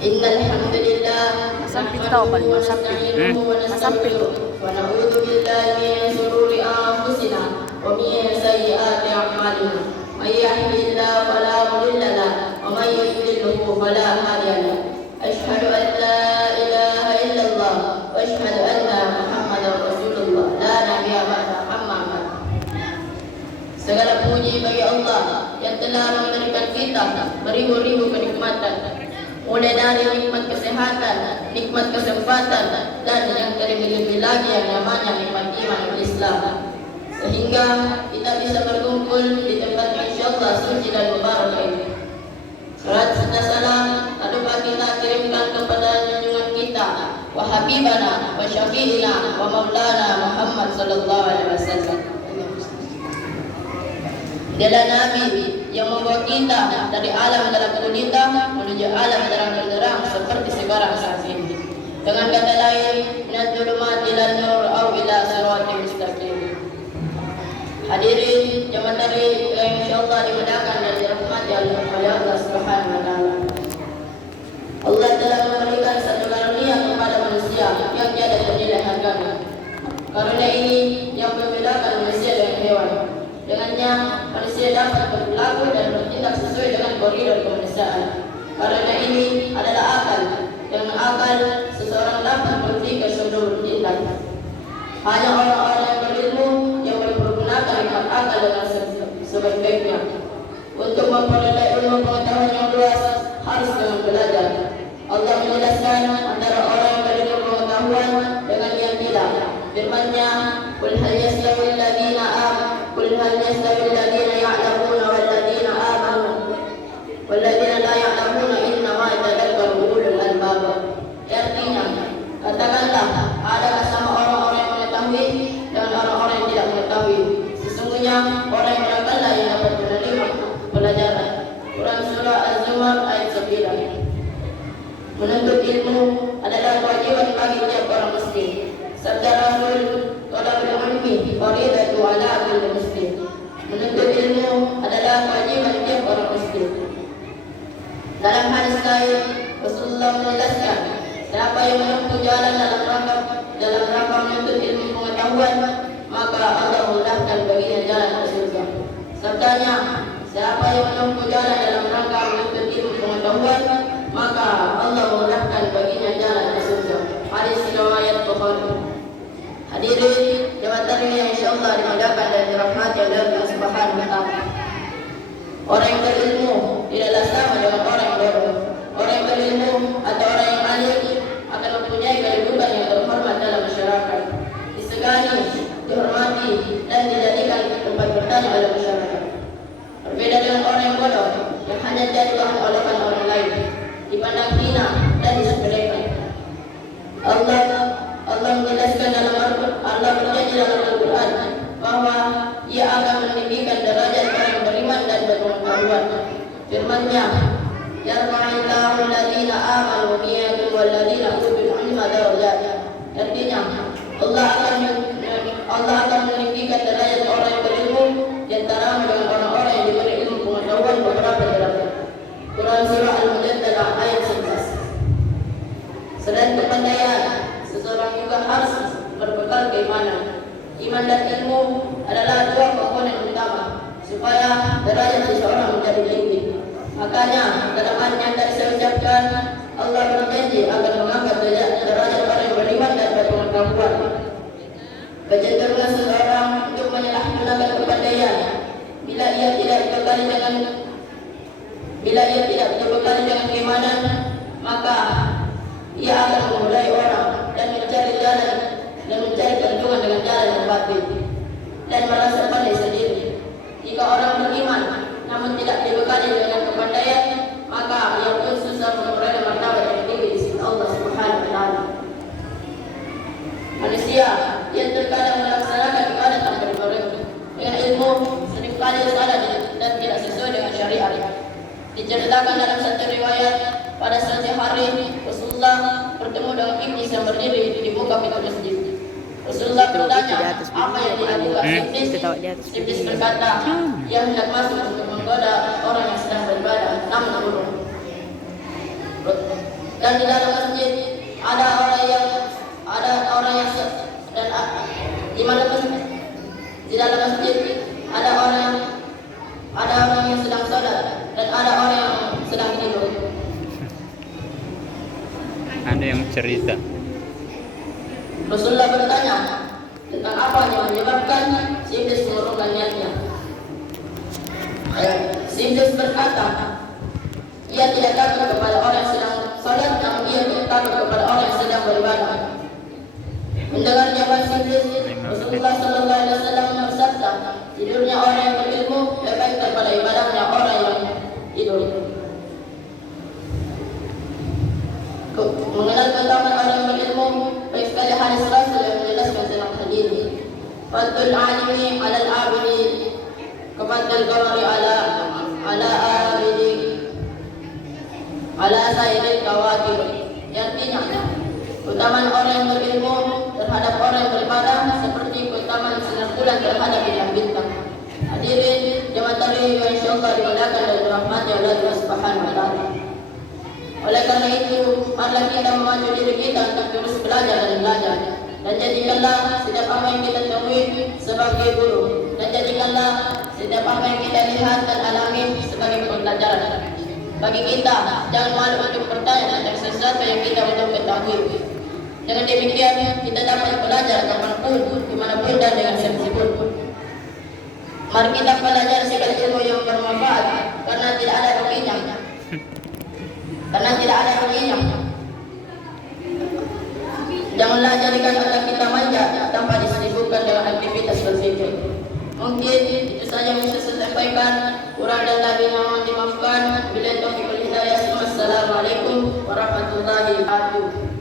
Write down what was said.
Innal hamdalillah Masampil tau paling masampil. Masampil tuh. wa na'udzu billahi min shururi anfusina wa min sayyiati a'malina. May yahdihillahu fala mudilla lahu wa may yudlilhu fala hadiya lahu. Asyhadu an la ilaha illallah wa asyhadu anna Muhammadar Rasulullah la nabiyya ba'da amma ba'd. Segala puji bagi Allah yang telah memberikan kita beribu-ribu kenikmatan, mulai dari nikmat kesehatan, nikmat kesempatan, dan yang terlebih-lebih lagi yang namanya nikmat iman Islam, sehingga kita bisa berkumpul di tempat insyaallah suci dan mubarak ini. Salat serta salam lalu kita kirimkan kepada junjungan kita, wa habibana wa syafi'ina wa maulana Muhammad sallallahu alaihi wasallam. Dialah Nabi yang membawa kita dari alam dalam kesulitan menuju alam dalam terang seperti sekarang saat ini. Dengan kata lain, minadz zulumati ilan nur au ila siratal mustaqim. Hadirin jemaah tadi yang insyaallah dimudahkan dan dirahmati oleh Allah Subhanahu wa taala. Allah telah memberikan satu karunia kepada manusia yang tiada ternilai harganya. Karunia ini yang membedakan manusia dengan hewan. Dengannya manusia dapat berlaku dan bertindak sesuai dengan koridor kemanusiaan. Karena ini adalah akal. Dengan akal seseorang dapat berpikir sebelum bertindak. Hanya orang-orang yang berilmu yang mempergunakan hikmat akal dengan sebaik-baiknya. Untuk memperoleh ilmu pengetahuan yang luas harus dengan belajar. Allah menjelaskan antara orang yang berilmu pengetahuan dengan yang tidak. Firman-Nya, "Qul hal yastawil ladzina amanu qul hal yastawil ladzina ya'lamuna wal ladzina amanu wal ladzina la ya'lamuna innama yatadhakkaru ulul albab." Artinya, katakanlah, adakah sama orang-orang yang mengetahui dengan orang-orang yang tidak mengetahui? Sesungguhnya orang yang berakal yang dapat menerima pelajaran. Quran surah Az-Zumar ayat 9. Menuntut ilmu adalah kewajiban bagi tiap orang muslim. Sabda Rasul, "Talabul ilmi fardhatun 'ala kulli muslim." Menuntut ilmu adalah kewajiban tiap orang muslim. Dalam hadis lain, Rasulullah menjelaskan, siapa yang menempuh jalan dalam rangka menuntut ilmu pengetahuan, maka Allah mudahkan baginya jalan ke surga. Sabdanya, siapa yang menempuh jalan dalam rangka menuntut ilmu pengetahuan, maka Allah mudahkan baginya jalan ke surga. Hadis riwayat Bukhari. Hadirin jemaah yang insyaallah dimudahkan dan dirahmati oleh Allah Subhanahu wa taala. Orang yang berilmu tidaklah sama dengan orang yang bodoh. Orang yang berilmu atau orang yang alim akan mempunyai kedudukan yang terhormat dalam masyarakat, disegani, dihormati, dan dijadikan tempat bertanya oleh masyarakat. Berbeda dengan orang yang bodoh yang hanya jadi bahan olahan orang lain, dipandang hina dan disepelekan. Allah menjelaskan Allah berjanji dalam Al-Quran bahwa Ia akan meninggikan derajat orang yang beriman dan berpengetahuan. Firman-Nya, "Yarfa'illahu alladziina aamanu minkum walladziina utul 'ilma darajat." Artinya, Allah akan meninggikan derajat orang yang berilmu di antara dengan orang-orang yang diberi ilmu pengetahuan beberapa derajat. Quran surah Al-Mujadalah ayat 11. Selain kepandaian, seseorang juga harus berbekal keimanan. Iman dan ilmu adalah dua komponen utama supaya derajat seseorang menjadi tinggi. Makanya dalam ayat yang tadi saya ucapkan, Allah berjanji akan mengangkat derajat orang yang beriman dan berpengetahuan. Kecenderungan seseorang untuk menyalahgunakan kepandaian bila ia tidak dibekali dengan keimanan, maka ia akan memulai orang dan mencari jalan dan mencari keuntungan dengan jalan yang batil dan merasa pandai sendiri. Jika orang beriman namun tidak dibekali dengan kepandaian, maka ia pun susah memperoleh martabat yang tinggi di sisi Allah Subhanahu wa taala. Manusia yang terkadang melaksanakan ibadah tanpa diperintah dengan ilmu seringkali salah dan tidak sesuai dengan syariat. Diceritakan dalam satu riwayat, pada suatu hari Rasulullah bertemu dengan iblis yang berdiri di muka pintu masjid. Rasulullah bertanya, apa yang dilakukan iblis? Iblis berkata, ia hendak masuk untuk menggoda orang yang sedang beribadah, namun buruk. Dan di dalam masjid ada orang yang dan di mana di dalam masjid ada orang yang sedang salat dan ada orang yang sedang tidur. Ada yang cerita. Rasulullah bertanya tentang apa yang menyebabkan si iblis mengurungkan niatnya. Si iblis berkata, ia tidak takut kepada orang yang sedang salat, namun ia takut kepada orang yang sedang beribadah. Mendengar jawaban si iblis, Rasulullah sallallahu alaihi wasallam bersabda, tidurnya orang yang berilmu lebih baik daripada ibadahnya orang yang tidur. Mengenal keutamaan orang yang berilmu, baik sekali hadis Rasul yang menjelaskan tentang hal ini. Fadlul alimi alal abidi, kafadlul qamari ala abidi, ala sairil kawakib. Artinya, keutamaan orang yang berilmu terhadap orang yang beribadah seperti keutamaan sinar bulan terhadap bintang-bintang. Hadirin jemaah tahlil yang insyaallah dimuliakan dan dirahmati oleh Allah Subhanahu wa taala. Oleh karena itu, marilah kita memacu diri kita untuk terus belajar dan belajar. Dan jadikanlah setiap apa yang kita temui sebagai guru. Dan jadikanlah setiap apa yang kita lihat dan alami sebagai pembelajaran. Bagi kita, jangan malu untuk bertanya tentang sesuatu yang kita belum ketahui. Dengan demikian, kita dapat belajar kapanpun, dimanapun dan dengan siapapun. Mari kita belajar segala ilmu yang bermanfaat, karena tidak ada ruginya. Janganlah jadikan otak kita manja tanpa disibukkan dengan aktivitas berpikir. Mungkin itu saja yang bisa saya sampaikan. Kurang dan lebihnya mohon dimaafkan. Billahi taufiq wal hidayah. Wassalamualaikum warahmatullahi wabarakatuh.